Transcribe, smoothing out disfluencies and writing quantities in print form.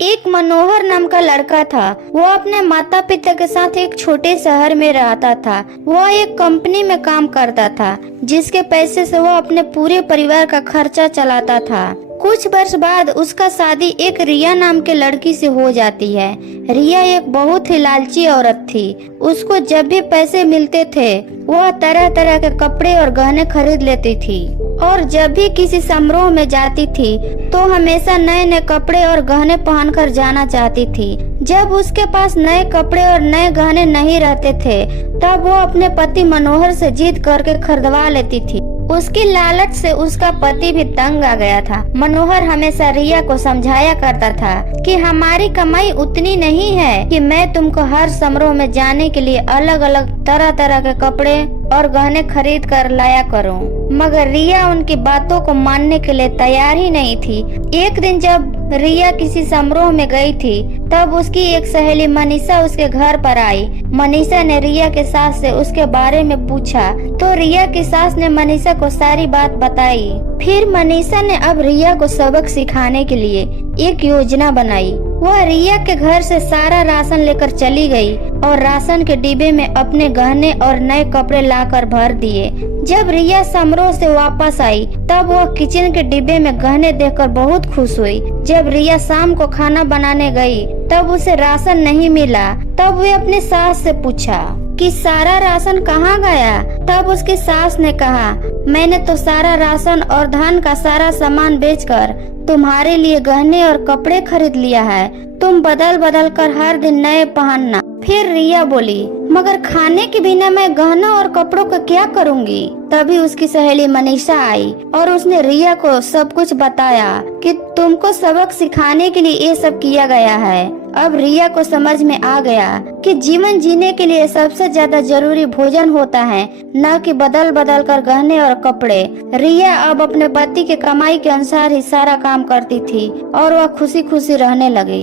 एक मनोहर नाम का लड़का था। वो अपने माता पिता के साथ एक छोटे शहर में रहता था। वो एक कंपनी में काम करता था, जिसके पैसे से वो अपने पूरे परिवार का खर्चा चलाता था। कुछ वर्ष बाद उसका शादी एक रिया नाम के लड़की से हो जाती है। रिया एक बहुत ही लालची औरत थी। उसको जब भी पैसे मिलते थे वह तरह तरह के कपड़े और गहने खरीद लेती थी, और जब भी किसी समारोह में जाती थी तो हमेशा नए नए कपड़े और गहने पहनकर जाना चाहती थी। जब उसके पास नए कपड़े और नए गहने नहीं रहते थे तब वो अपने पति मनोहर से जिद करके खरीदवा लेती थी। उसकी लालच से उसका पति भी तंग आ गया था। मनोहर हमेशा रिया को समझाया करता था कि हमारी कमाई उतनी नहीं है कि मैं तुमको हर समारोह में जाने के लिए अलग अलग तरह तरह के कपड़े और गहने खरीद कर लाया करूं। मगर रिया उनकी बातों को मानने के लिए तैयार ही नहीं थी। एक दिन जब रिया किसी समारोह में गई थी तब उसकी एक सहेली मनीषा उसके घर पर आई। मनीषा ने रिया के सास से उसके बारे में पूछा तो रिया की सास ने मनीषा को सारी बात बताई। फिर मनीषा ने अब रिया को सबक सिखाने के लिए एक योजना बनाई। वह रिया के घर से सारा राशन लेकर चली गई और राशन के डिब्बे में अपने गहने और नए कपड़े लाकर भर दिए। जब रिया समारोह से वापस आई तब वह किचन के डिब्बे में गहने देखकर बहुत खुश हुई। जब रिया शाम को खाना बनाने गई तब उसे राशन नहीं मिला। तब वे अपने सास से पूछा कि सारा राशन कहाँ गया। तब उसकी सास ने कहा, मैंने तो सारा राशन और धान का सारा सामान बेचकर तुम्हारे लिए गहने और कपड़े खरीद लिया है। तुम बदल बदल कर हर दिन नए पहनना। फिर रिया बोली, मगर खाने के बिना मैं गहना और कपड़ों का क्या करूंगी। तभी उसकी सहेली मनीषा आई और उसने रिया को सब कुछ बताया कि तुमको सबक सिखाने के लिए ये सब किया गया है। अब रिया को समझ में आ गया कि जीवन जीने के लिए सबसे ज्यादा जरूरी भोजन होता है, न कि बदल बदल कर गहने और कपड़े। रिया अब अपने पति के कमाई के अनुसार ही सारा काम करती थी और वह खुशी खुशी रहने लगी।